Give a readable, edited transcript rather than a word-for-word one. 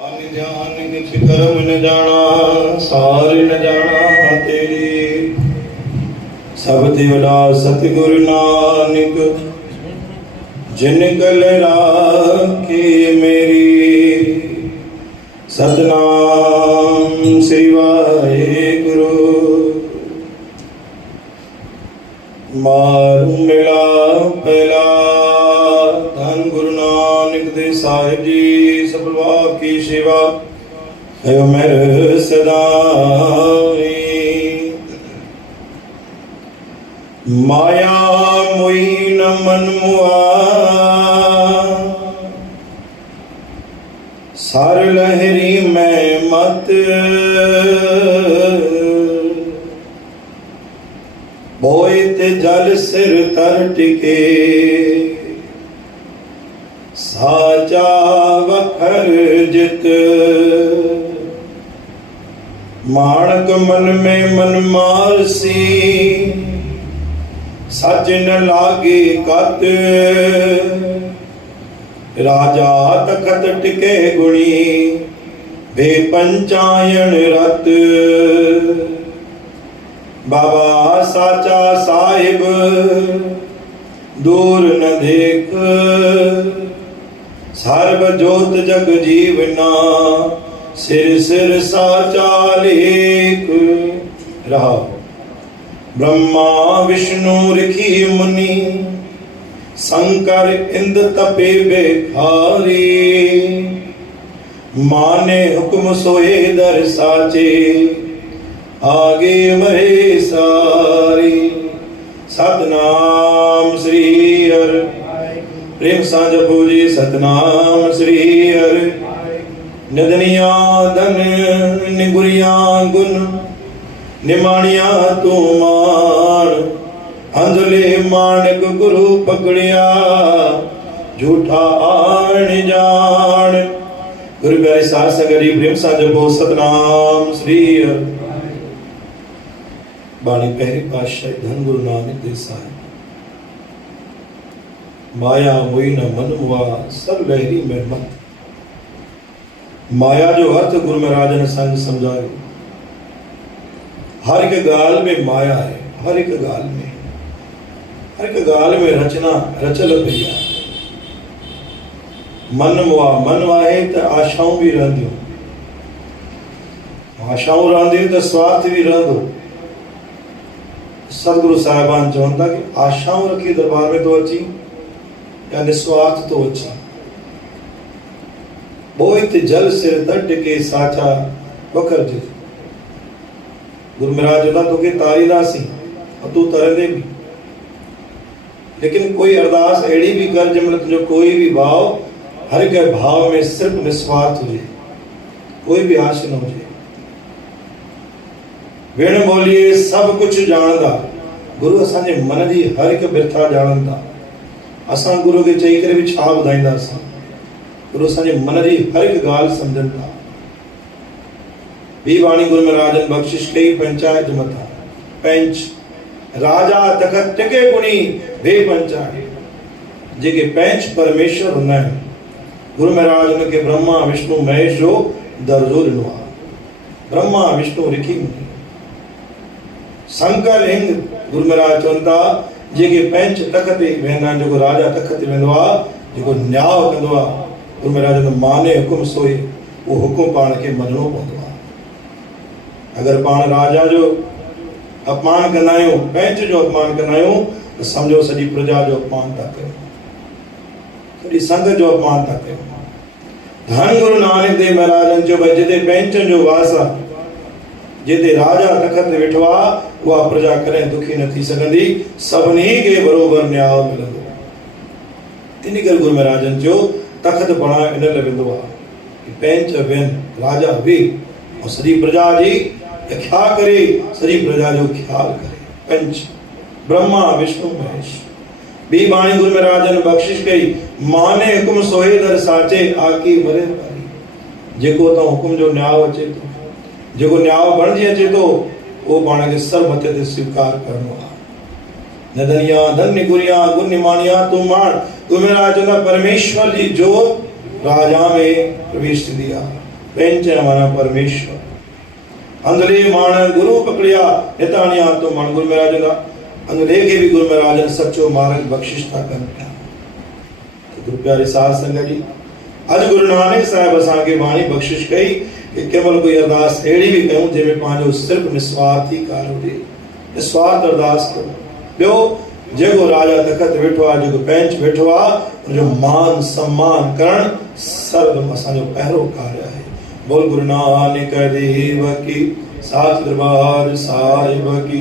जान किछ कर्म न जाना सार न जाना तेरी सब ते वडा सतगुरु नानक जिन कल राखी मेरी सतनाम श्री वाहेगुरु मारू मिला पहला धन गुरु नानक दे साहिब जी सफलवा की सेवा है मेरे सदाई माया मोई न मन मुआ सार लहरी मैं मत बोइत जल सिर तर टिके साचा वखर जित माणक मन में मन मारसी सच न लागे कत राजा तखत टिके गुणी बे पंचायन रत बाबा साचा साहिब दूर न देख सर्व जोत जग जीवना सिर सिर साचा लेख रहा ब्रह्मा विष्णु ऋखि मुनि शंकर इंद तपे बेखारी माने हुक्म सोए दर साचे आगे मरे सारी सतनाम श्री हर प्रेम सांझ पूजी सतनाम श्री हर नदनिया धन निगुरिया गुण निमाणिया तू मान अंधले मानक गुरु पकड़िया झूठा आन जान गुरु प्यारे साथ संगरी प्रेम सांझ पो सतनाम श्री हर बाणी पहली पातशाही धन गुरु नानक देव साहिब माया मोई न मन हुआ सब लहरी में मत माया जो अर्थ गुरु महाराज ने संग समझायो हर एक गाल में माया है हर एक गाल में रचना रचल पिया मन वाहे तो आशाओं भी रहंदियूं आशाओं रहंदियूं तो स्वार्थ भी रहंदो सतगुरु साहिबान चवनि था कि आशाऊं रखी दरबार में तो अची या निस्वार्थ तो अची बोइत जल सिर तर टिके साचा वखर जित गुरु महाराज चवंदा तोखे तारींदासीं और तू तरंदे भी लेकिन कोई अरदास अहिड़ी भी कर जंहिंमहिल तुंहिंजो कोई भी भाव हर एक भाव में सिर्फ निस्वार्थ हुजे कोई भी आश न हुजे वेण बोलिए सब कुछ जानदा गुरु असांजे मन जी हर एक बिरथा जानंदा असां गुरु के चई करे भी छा ॿुधाईंदासीं गुरु असांजे मन जी हर एक ॻाल्हि सम्झनि था ॿी वाणी गुरु महाराज ने बख़्शिश कई पंचायत मथा पंच राजा तखत टिके गुणी बे पंचायत जेके पंच परमेश्वर हूंदा आहिनि गुरु महाराज उनखे ब्रह्मा विष्णु महेश जो दर्जो ॾिनो आहे ब्रह्मा विष्णु ऋखि मुनि शंकर हिंग गुरु महाराज चवनि था जेके पंच तख ते वेंदा आहिनि जेको राजा तख ते वेंदो आहे जेको न्याय कंदो आहे गुरु महाराज जो माने हुकुम सोए उहो हुकुम पाण खे मञणो पवंदो आहे अगरि पाण राजा जो अपमान कंदा आहियूं पंच जो अपमान कंदा आहियूं त सम्झो सॼी प्रजा जो अपमान था कयूं सॼी संगत जो अपमान था कयूं धन गुरु नानक देव महाराजनि चयो भई जिते पंचनि जो वास आहे जिते राजा तखत ते वेठो आहे उहा प्रजा कॾहिं दुखी न थी सघंदी सभिनी खे बरोबर न्याय मिलंदो इन करे गुरु महाराजनि चयो तखत बणायो इन लाइ वेंदो आहे कि पंच वेहनि राजा वेह और सॼी प्रजा जी रक्षा करे सॼी प्रजा जो ख्याल करे पंच ब्रह्मा विष्णु महेश ॿी वाणी गुरु महाराज ने बख़्शिश कई माने हुकुम सोहे दर साचे आकी मरे पारी जेको तो हुकुम जो न्याय अचे तो जेको न्याय बणजी अचे तो वो पाण खे सर मथे ते स्वीकार करणो आहे नदनिया धन्य गुरिया गुण निमानिया तू मान तू मेरा चंदा परमेश्वर जी जोत राजा में प्रवेश दिया पंच माना परमेश्वर अंदले मान गुरु पकड़िया नितानिया तो मन गुरु महाराज का अंदले के भी गुरु महाराज ने सच्चो मार्ग बख्शिशता कर तो गुरु प्यारे साध संगत जी अज गुरु नानक साहिब असांखे बाणी बख्शिश कई कि केवल कोई अरदास अहिड़ी भी कयूं जंहिंमें पंहिंजो सिर्फ़ निस्वार्थी कार हुजे निस्वार्थ अरदास करो ॿियो जेको राजा तख़त वेठो आहे जेको पंच वेठो आहे उनजो मान सम्मान करणु सर्वप्रथम असांजो पहिरों कार्य आहे बोल गुरु नानक देव की साच दरबार साहिब की।